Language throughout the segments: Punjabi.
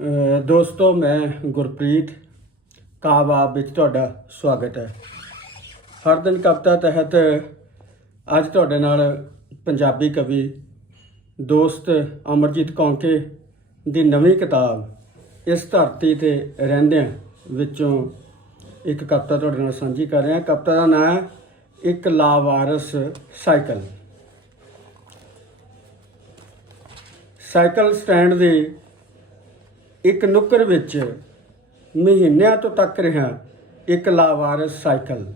ਦੋਸਤੋ, ਮੈਂ ਗੁਰਪ੍ਰੀਤ ਕਾਬਾਬ ਵਿੱਚ ਤੁਹਾਡਾ ਸਵਾਗਤ ਹੈ। ਹਰ ਦਿਨ ਕਵਿਤਾ ਤਹਿਤ ਅੱਜ ਤੁਹਾਡੇ ਨਾਲ ਪੰਜਾਬੀ ਕਵੀ ਦੋਸਤ ਅਮਰਜੀਤ ਕੌਂਕੇ ਦੀ ਨਵੀਂ ਕਿਤਾਬ, ਇਸ ਧਰਤੀ ਤੇ ਰਹਿੰਦਿਆਂ ਵਿੱਚੋਂ ਇੱਕ ਕਵਿਤਾ ਤੁਹਾਡੇ ਨਾਲ ਸਾਂਝੀ ਕਰ ਰਿਹਾ। ਕਵਿਤਾ ਦਾ ਨਾਮ ਹੈ ਇੱਕ ਲਾਵਾਰਸ ਸਾਈਕਲ। ਸਾਈਕਲ ਸਟੈਂਡ ਦੇ ਇੱਕ ਨੁੱਕਰ ਵਿੱਚ ਮਹੀਨਿਆਂ ਤੋਂ ਤੱਕ ਰਿਹਾ ਇੱਕ ਲਾਵਾਰਸ ਸਾਈਕਲ।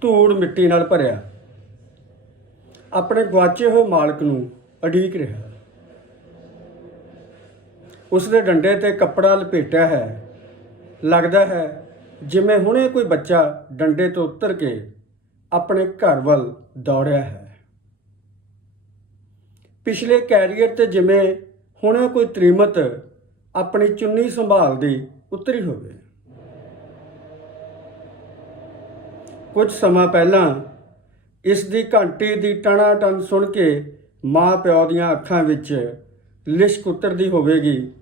ਧੂੜ ਮਿੱਟੀ ਨਾਲ ਭਰਿਆ। ਆਪਣੇ ਗਵਾਚੇ ਹੋਏ ਮਾਲਕ ਨੂੰ ਅਡੀਕ ਰਿਹਾ। ਉਸ ਦੇ ਡੰਡੇ ਤੇ ਕੱਪੜਾ ਲਪੇਟਿਆ ਹੈ। ਲੱਗਦਾ ਹੈ ਜਿਵੇਂ ਹੁਣੇ ਕੋਈ ਬੱਚਾ ਡੰਡੇ ਤੋਂ ਉਤਰ ਕੇ ਆਪਣੇ ਘਰ ਵੱਲ ਦੌੜਿਆ ਹੈ। ਪਿਛਲੇ ਕੈਰੀਅਰ ਤੇ ਜਿਵੇਂ ਹੁਣੇ ਕੋਈ ਤ੍ਰੀਮਤ ਆਪਣੀ ਚੁੰਨੀ ਸੰਭਾਲਦੀ ਉਤਰੀ ਹੋਵੇ। ਕੁਝ ਸਮਾਂ ਪਹਿਲਾਂ ਇਸ ਦੀ ਘੰਟੀ ਦੀ ਟਣਾ ਟਨ ਸੁਣ ਕੇ ਮਾਂ ਪਿਓ ਦੀਆਂ ਅੱਖਾਂ ਵਿੱਚ ਲਿਸ਼ਕ ਉਤਰਦੀ ਹੋਵੇਗੀ।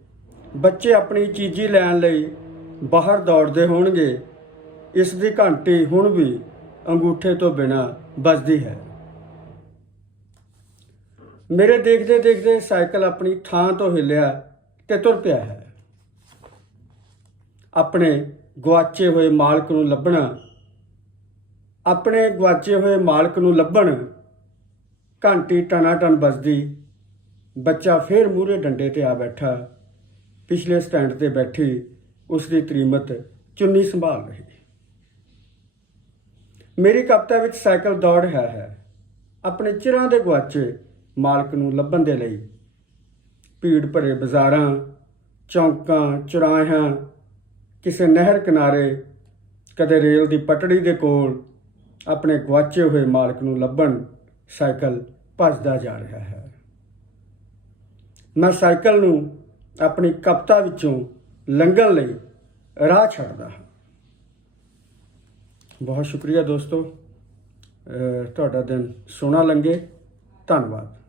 ਬੱਚੇ ਆਪਣੀ ਚੀਜ਼ੀ ਲੈਣ ਲਈ ਬਾਹਰ ਦੌੜਦੇ ਹੋਣਗੇ। ਇਸ ਦੀ ਘੰਟੀ ਹੁਣ ਵੀ ਅੰਗੂਠੇ ਤੋਂ ਬਿਨਾ ਵੱਜਦੀ ਹੈ। ਮੇਰੇ ਦੇਖਦੇ ਦੇਖਦੇ ਸਾਈਕਲ ਆਪਣੀ ਥਾਂ ਤੋਂ ਹਿੱਲਿਆ ਤੇ ਤੁਰ ਪਿਆ ਹੈ। ਆਪਣੇ ਗਵਾਚੇ ਹੋਏ ਮਾਲਕ ਨੂੰ ਲੱਭਣਾ, ਆਪਣੇ ਗਵਾਚੇ ਹੋਏ ਮਾਲਕ ਨੂੰ ਲੱਭਣ ਘੰਟੀ ਟਨਾ ਟਨ ਵੱਜਦੀ, ਬੱਚਾ ਫੇਰ ਮੂਰੇ ਡੰਡੇ ਤੇ ਆ ਬੈਠਾ, ਪਿਛਲੇ ਸਟੈਂਡ ਤੇ ਬੈਠੀ ਉਸ ਦੀ ਤ੍ਰੀਮਤ ਚੁੰਨੀ ਸੰਭਾਲ ਰਹੀ। ਮੇਰੀ ਕਵਿਤਾ ਵਿੱਚ ਸਾਈਕਲ ਦੌੜ ਰਿਹਾ ਹੈ, ਆਪਣੇ ਚਿਰਾਂ ਦੇ ਗਵਾਚੇ ਮਾਲਕ ਨੂੰ ਲੱਭਣ ਦੇ ਲਈ। ਭੀੜ ਭਰੇ ਬਾਜ਼ਾਰਾਂ, ਚੌਂਕਾਂ, ਚੁਰਾਹਿਆਂ, ਕਿਸੇ ਨਹਿਰ ਕਿਨਾਰੇ, ਕਦੇ ਰੇਲ ਦੀ ਪਟੜੀ ਦੇ ਕੋਲ ਆਪਣੇ ਗਵਾਚੇ ਹੋਏ ਮਾਲਕ ਨੂੰ ਲੱਭਣ ਸਾਈਕਲ ਭੱਜਦਾ ਜਾ ਰਿਹਾ ਹੈ। ਮੈਂ ਸਾਈਕਲ ਨੂੰ ਆਪਣੀ ਕਪਤਾ ਵਿੱਚੋਂ ਲੰਘਣ ਲਈ ਰਾਹ ਛੱਡਦਾ ਹਾਂ। ਬਹੁਤ ਸ਼ੁਕਰੀਆ ਦੋਸਤੋ। ਤੁਹਾਡਾ ਦਿਨ ਸੋਹਣਾ ਲੰਘੇ। ਧੰਨਵਾਦ।